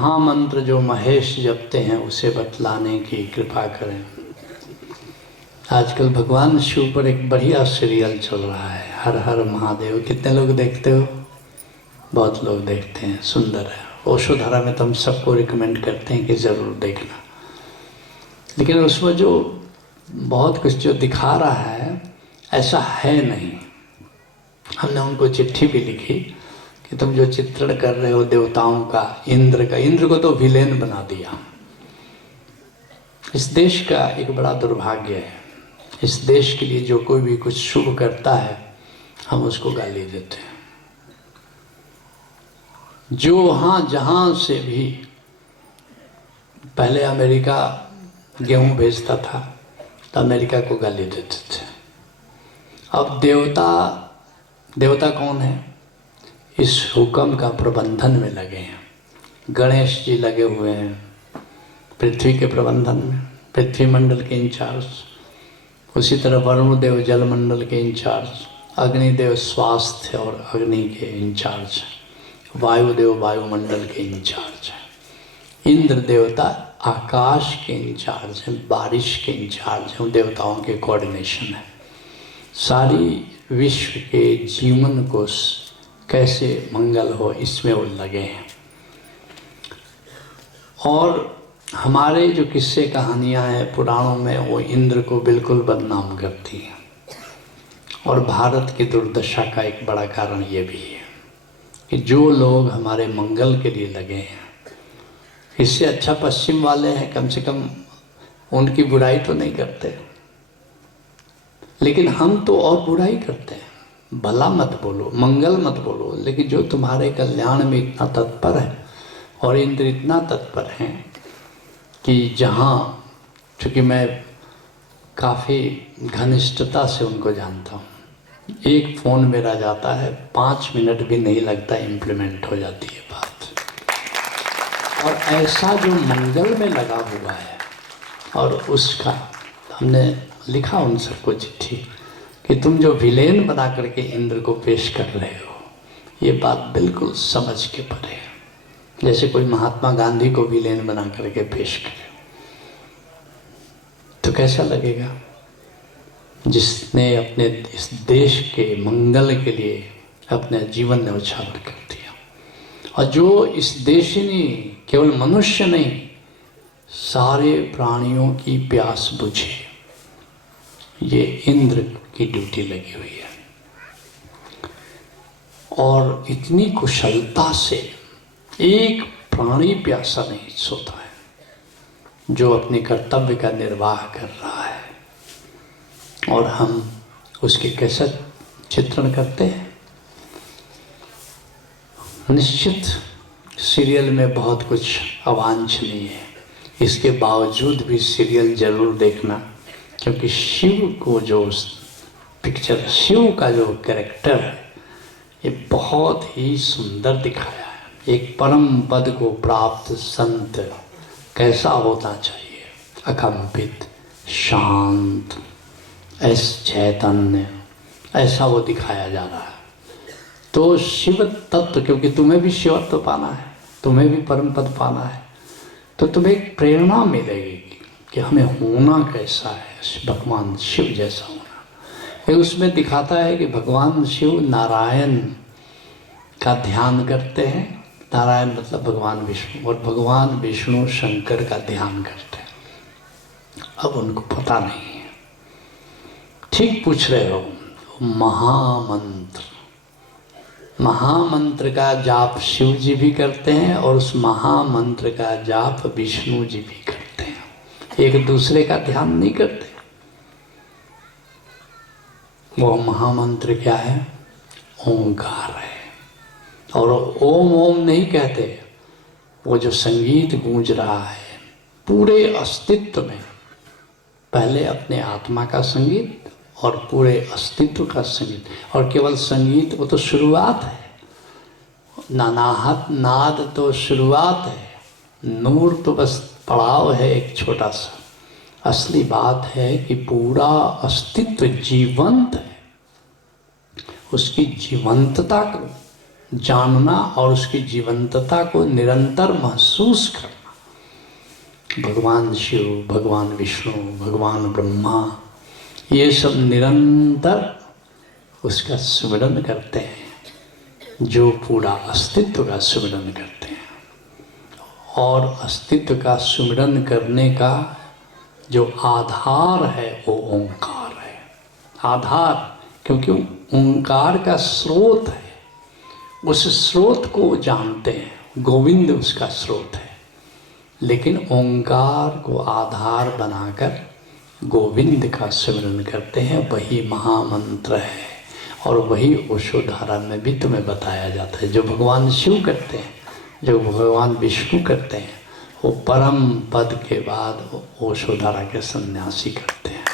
महामंत्र जो महेश जपते हैं उसे बतलाने की कृपा करें। आजकल भगवान शिव पर एक बढ़िया सीरियल चल रहा है, हर हर महादेव। कितने लोग देखते हो? बहुत लोग देखते हैं, सुंदर है। ओशोधारा में तो हम सबको रिकमेंड करते हैं कि ज़रूर देखना। लेकिन उसमें जो बहुत कुछ जो दिखा रहा है ऐसा है नहीं। हमने उनको चिट्ठी भी लिखी कि तुम जो चित्रण कर रहे हो देवताओं का, इंद्र को तो विलेन बना दिया। इस देश का एक बड़ा दुर्भाग्य है। इस देश के लिए जो कोई भी कुछ शुभ करता है हम उसको गाली देते हैं। जो वहाँ जहाँ से भी पहले अमेरिका गेहूं भेजता था तो अमेरिका को गाली देते थे। अब देवता कौन है? इस हुक्म का प्रबंधन में लगे हैं। गणेश जी लगे हुए हैं पृथ्वी के प्रबंधन में, पृथ्वी मंडल के इंचार्ज। उसी तरह वरुण देव जल मंडल के इंचार्ज, अग्निदेव स्वास्थ्य और अग्नि के इंचार्ज, वायुदेव वायुमंडल के इंचार्ज है, इंद्र देवता आकाश के इंचार्ज हैं, बारिश के इंचार्ज हैं। देवताओं के कोऑर्डिनेशन है। सारी विश्व के जीवन को कैसे मंगल हो इसमें वो लगे हैं। और हमारे जो किस्से कहानियाँ हैं पुराणों में वो इंद्र को बिल्कुल बदनाम करती हैं। और भारत की दुर्दशा का एक बड़ा कारण ये भी है कि जो लोग हमारे मंगल के लिए लगे हैं, इससे अच्छा पश्चिम वाले हैं, कम से कम उनकी बुराई तो नहीं करते। लेकिन हम तो और बुराई करते हैं। भला मत बोलो, मंगल मत बोलो, लेकिन जो तुम्हारे कल्याण में इतना तत्पर है, और इंद्र इतना तत्पर हैं कि जहाँ, चूँकि मैं काफ़ी घनिष्ठता से उनको जानता हूँ, एक फ़ोन मेरा जाता है 5 मिनट भी नहीं लगता, इम्प्लीमेंट हो जाती है बात। और ऐसा जो मंगल में लगा हुआ है, और उसका हमने लिखा उन सबको चिट्ठी कि तुम जो विलेन बना करके इंद्र को पेश कर रहे हो, ये बात बिल्कुल समझ के परे है। जैसे कोई महात्मा गांधी को विलेन बना करके पेश करे तो कैसा लगेगा? जिसने अपने इस देश के मंगल के लिए अपने जीवन न्यौछावर कर दिया, और जो इस देश ने केवल मनुष्य नहीं सारे प्राणियों की प्यास बुझे, ये इंद्र की ड्यूटी लगी हुई है। और इतनी कुशलता से एक प्राणी प्यासा नहीं सोता है जो अपने कर्तव्य का निर्वाह कर रहा है। और हम उसके कैसा चित्रण करते हैं? निश्चित सीरियल में बहुत कुछ अवांछनीय है, इसके बावजूद भी सीरियल जरूर देखना, क्योंकि शिव को जो पिक्चर, शिव का जो कैरेक्टर है, ये बहुत ही सुंदर दिखाया है। एक परम पद को प्राप्त संत कैसा होना चाहिए? अकंपित, शांत, चैतन्य, ऐसा वो दिखाया जा रहा है। तो शिव तत्व, क्योंकि तुम्हें भी शिवत्व पाना है, तुम्हें भी परम पद पाना है, तो तुम्हें एक प्रेरणा मिलेगी कि हमें होना कैसा है, भगवान शिव जैसा होना। फिर उसमें दिखाता है कि भगवान शिव नारायण का ध्यान करते हैं। नारायण मतलब भगवान विष्णु, और भगवान विष्णु शंकर का ध्यान करते हैं। अब उनको पता नहीं है। ठीक पूछ रहे हो, महामंत्र का जाप शिव जी भी करते हैं, और उस महामंत्र का जाप विष्णु जी भी करते हैं। एक दूसरे का ध्यान नहीं करते। वो महामंत्र क्या है? ओंकार है। और ओम ओम नहीं कहते, वो जो संगीत गूंज रहा है पूरे अस्तित्व में, पहले अपने आत्मा का संगीत और पूरे अस्तित्व का संगीत। और केवल संगीत वो तो शुरुआत है, नानाहत नाद तो शुरुआत है, नूर तो बस पड़ाव है एक छोटा सा। असली बात है कि पूरा अस्तित्व जीवंत है। उसकी जीवंतता को जानना और उसकी जीवंतता को निरंतर महसूस करना। भगवान शिव, भगवान विष्णु, भगवान ब्रह्मा, ये सब निरंतर उसका स्मरण करते हैं, जो पूरा अस्तित्व का स्मरण करते हैं। और अस्तित्व का स्मरण करने का जो आधार है वो ओंकार है। आधार, क्योंकि ओंकार का स्रोत है, उस स्रोत को जानते हैं, गोविंद उसका स्रोत है। लेकिन ओंकार को आधार बनाकर गोविंद का स्मरण करते हैं, वही महामंत्र है। और वही ओशोधारा में भी तुम्हें बताया जाता है। जो भगवान शिव करते हैं, जो भगवान विष्णु करते हैं, वो परम पद के बाद ओशोधारा के सन्यासी करते हैं।